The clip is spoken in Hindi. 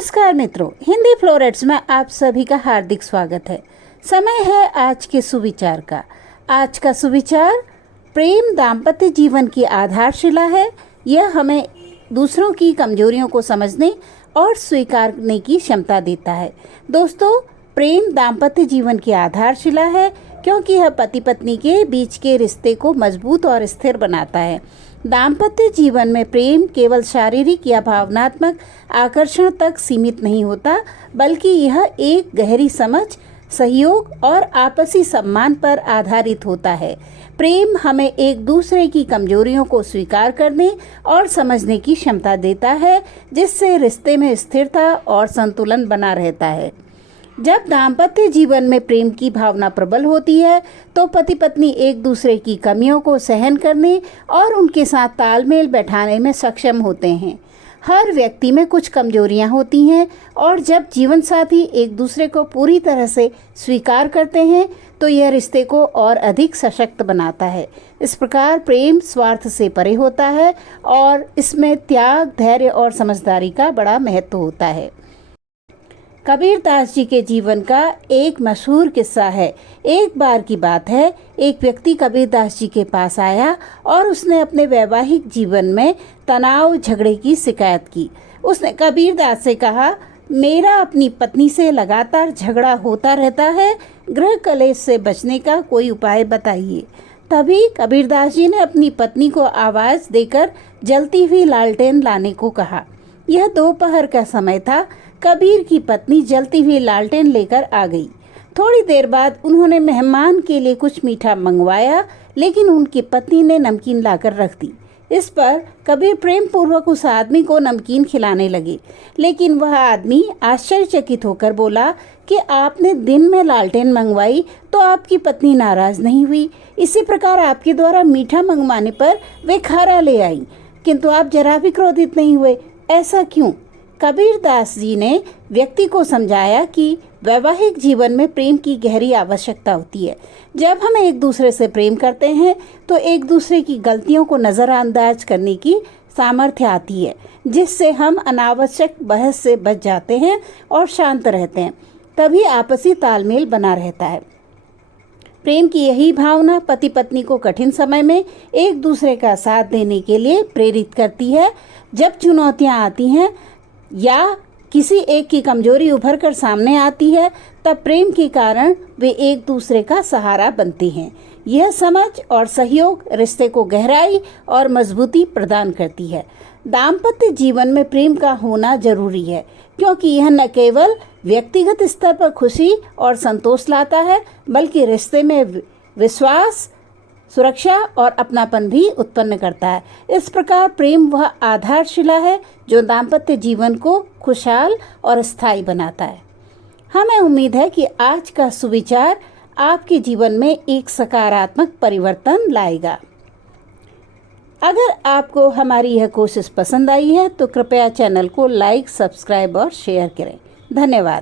नमस्कार मित्रों, हिंदी फ्लोरेट्स में आप सभी का हार्दिक स्वागत है। समय है आज के सुविचार का। आज का सुविचार प्रेम दाम्पत्य जीवन की आधारशिला है। यह हमें दूसरों की कमजोरियों को समझने और स्वीकारने की क्षमता देता है। दोस्तों, प्रेम दाम्पत्य जीवन की आधारशिला है क्योंकि यह पति पत्नी के बीच के रिश्ते को मजबूत और स्थिर बनाता है। दाम्पत्य जीवन में प्रेम केवल शारीरिक या भावनात्मक आकर्षण तक सीमित नहीं होता, बल्कि यह एक गहरी समझ, सहयोग और आपसी सम्मान पर आधारित होता है। प्रेम हमें एक दूसरे की कमजोरियों को स्वीकार करने और समझने की क्षमता देता है, जिससे रिश्ते में स्थिरता और संतुलन बना रहता है। जब दाम्पत्य जीवन में प्रेम की भावना प्रबल होती है तो पति पत्नी एक दूसरे की कमियों को सहन करने और उनके साथ तालमेल बैठाने में सक्षम होते हैं। हर व्यक्ति में कुछ कमजोरियां होती हैं और जब जीवन साथी एक दूसरे को पूरी तरह से स्वीकार करते हैं तो यह रिश्ते को और अधिक सशक्त बनाता है। इस प्रकार प्रेम स्वार्थ से परे होता है और इसमें त्याग, धैर्य और समझदारी का बड़ा महत्व होता है। कबीरदास जी के जीवन का एक मशहूर किस्सा है। एक बार की बात है, एक व्यक्ति कबीरदास जी के पास आया और उसने अपने वैवाहिक जीवन में तनाव, झगड़े की शिकायत की। उसने कबीरदास से कहा, मेरा अपनी पत्नी से लगातार झगड़ा होता रहता है, गृह कलेश से बचने का कोई उपाय बताइए। तभी कबीरदास जी ने अपनी पत्नी को आवाज़ देकर जलती हुई लालटेन लाने को कहा। यह दोपहर का समय था। कबीर की पत्नी जलती हुई लालटेन लेकर आ गई। थोड़ी देर बाद उन्होंने मेहमान के लिए कुछ मीठा मंगवाया, लेकिन उनकी पत्नी ने नमकीन लाकर रख दी। इस पर कबीर प्रेम पूर्वक उस आदमी को नमकीन खिलाने लगे, लेकिन वह आदमी आश्चर्यचकित होकर बोला कि आपने दिन में लालटेन मंगवाई तो आपकी पत्नी नाराज नहीं हुई। इसी प्रकार आपके द्वारा मीठा मंगवाने पर वे खारा ले आई, किंतु आप जरा भी क्रोधित नहीं हुए। ऐसा क्यों? कबीरदास जी ने व्यक्ति को समझाया कि वैवाहिक जीवन में प्रेम की गहरी आवश्यकता होती है। जब हम एक दूसरे से प्रेम करते हैं तो एक दूसरे की गलतियों को नज़रअंदाज करने की सामर्थ्य आती है, जिससे हम अनावश्यक बहस से बच जाते हैं और शांत रहते हैं। तभी आपसी तालमेल बना रहता है। प्रेम की यही भावना पति पत्नी को कठिन समय में एक दूसरे का साथ देने के लिए प्रेरित करती है। जब चुनौतियाँ आती हैं या किसी एक की कमजोरी उभर कर सामने आती है, तब प्रेम के कारण वे एक दूसरे का सहारा बनते हैं। यह समझ और सहयोग रिश्ते को गहराई और मजबूती प्रदान करती है। दाम्पत्य जीवन में प्रेम का होना जरूरी है, क्योंकि यह न केवल व्यक्तिगत स्तर पर खुशी और संतोष लाता है, बल्कि रिश्ते में विश्वास, सुरक्षा और अपनापन भी उत्पन्न करता है। इस प्रकार प्रेम वह आधारशिला है जो दाम्पत्य जीवन को खुशहाल और स्थायी बनाता है। हमें उम्मीद है कि आज का सुविचार आपके जीवन में एक सकारात्मक परिवर्तन लाएगा। अगर आपको हमारी यह कोशिश पसंद आई है तो कृपया चैनल को लाइक, सब्सक्राइब और शेयर करें। धन्यवाद।